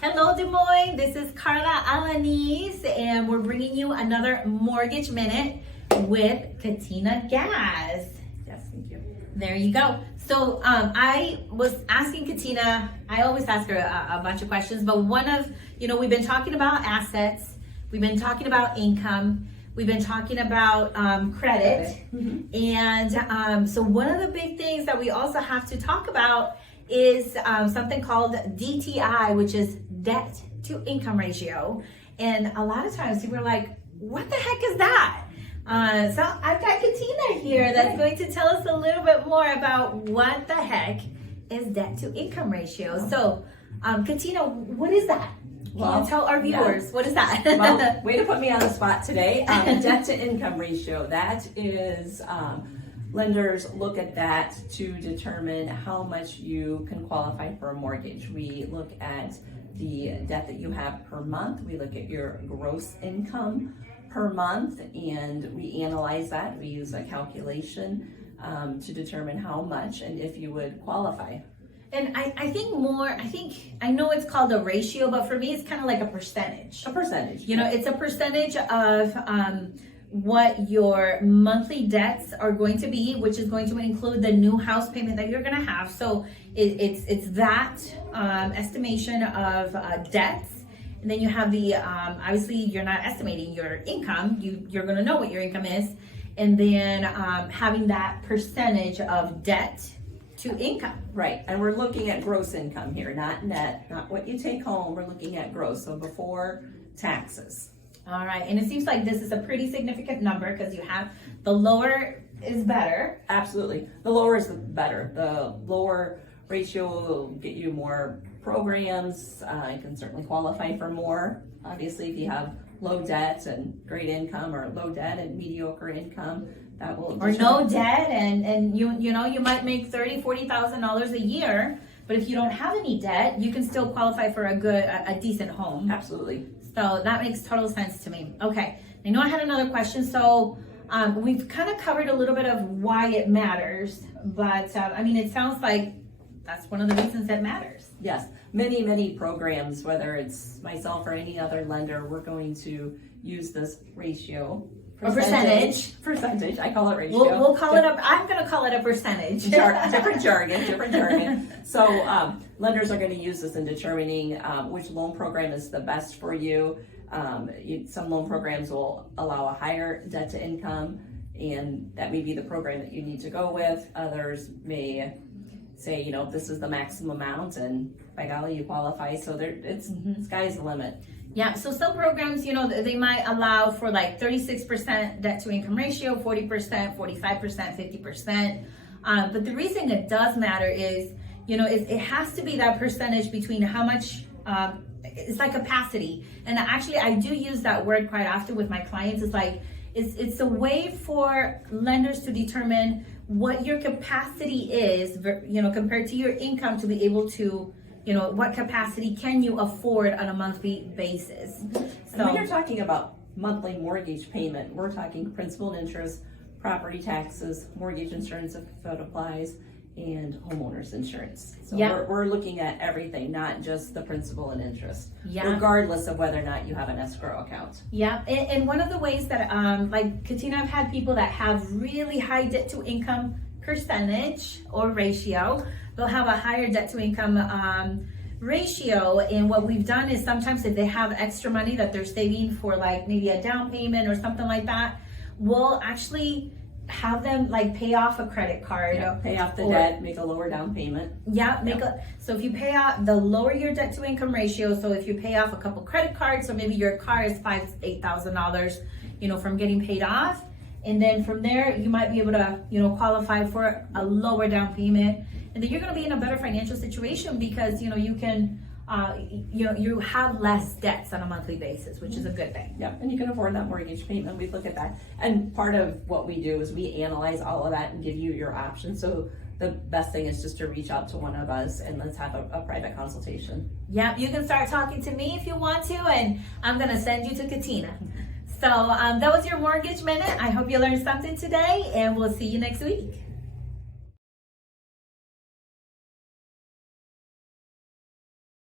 Hello, Des Moines. This is Carla Alanis, and we're bringing you another Mortgage Minute with Katina Gaz. Yes, thank you. There you go. So I was asking Katina, I always ask her a bunch of questions, but one of, we've been talking about assets, we've been talking about income, we've been talking about credit. Mm-hmm. And so one of the big things that we also have to talk about is something called DTI, which is debt to income ratio. And a lot of times people are like, what the heck is that? So I've got Katina here that's going to tell us a little bit more about what the heck is debt to income ratio. So Katina, what is that? Can you tell our viewers, what is that? Well, way to put me on the spot today. Debt to income ratio, that is, lenders look at that to determine how much you can qualify for a mortgage. We look at the debt that you have per month. We look at your gross income per month, and we analyze that. We use a calculation to determine how much and if you would qualify. And I know it's called a ratio, but for me, it's kind of like a percentage. A percentage. It's a percentage of what your monthly debts are going to be, which is going to include the new house payment that you're going to have. So it's that estimation of debts. And then you have the, obviously you're not estimating your income. You're going to know what your income is. And then having that percentage of debt to income. Right, and we're looking at gross income here, not net, not what you take home. We're looking at gross, so before taxes. All right, and it seems like this is a pretty significant number because you have the lower is better. Absolutely, the lower is the better. The lower ratio will get you more programs. You can certainly qualify for more. Obviously, if you have low debt and great income, or low debt and mediocre income, that will or no debt, and you might make $30,000-$40,000 a year, but if you don't have any debt, you can still qualify for a decent home. Absolutely. So that makes total sense to me. Okay, I know I had another question. So we've kind of covered a little bit of why it matters, but it sounds like that's one of the reasons that matters. Yes, many programs, whether it's myself or any other lender, we're going to use this ratio. Percentage. I call it ratio. We'll call it I'm going to call it a percentage. Different jargon. So lenders are going to use this in determining which loan program is the best for you. Some loan programs will allow a higher debt to income, and that may be the program that you need to go with. Others may say, this is the maximum amount, and by golly, you qualify. So sky's the limit. Yeah, so some programs, they might allow for like 36% debt to income ratio, 40%, 45%, 50%. But the reason it does matter is, it has to be that percentage between how much, it's like capacity. And actually, I do use that word quite often with my clients. It's like, it's a way for lenders to determine what your capacity is, compared to your income, to be able to what capacity can you afford on a monthly basis. So when you're talking about monthly mortgage payment, we're talking principal and interest, property taxes, mortgage insurance if it applies, and homeowners insurance. So we're looking at everything, not just the principal and interest, regardless of whether or not you have an escrow account. Yeah, and one of the ways that, like Katina, I've had people that have really high debt to income percentage or ratio. They'll have a higher debt to income ratio, and what we've done is sometimes if they have extra money that they're saving for like maybe a down payment or something like that, we'll actually have them like pay off a credit card. Pay off the debt, make a lower down payment. So if you pay off, the lower your debt to income ratio, so if you pay off a couple credit cards, so maybe your car is $8,000, from getting paid off, and then from there you might be able to qualify for a lower down payment, and then you're going to be in a better financial situation because you can you have less debts on a monthly basis, which is a good thing. Yep, and you can afford that mortgage payment. We look at that, and part of what we do is we analyze all of that and give you your options. So the best thing is just to reach out to one of us and let's have a private consultation. Yep, you can start talking to me if you want to, and I'm going to send you to Katina. So that was your Mortgage Minute. I hope you learned something today, and we'll see you next week.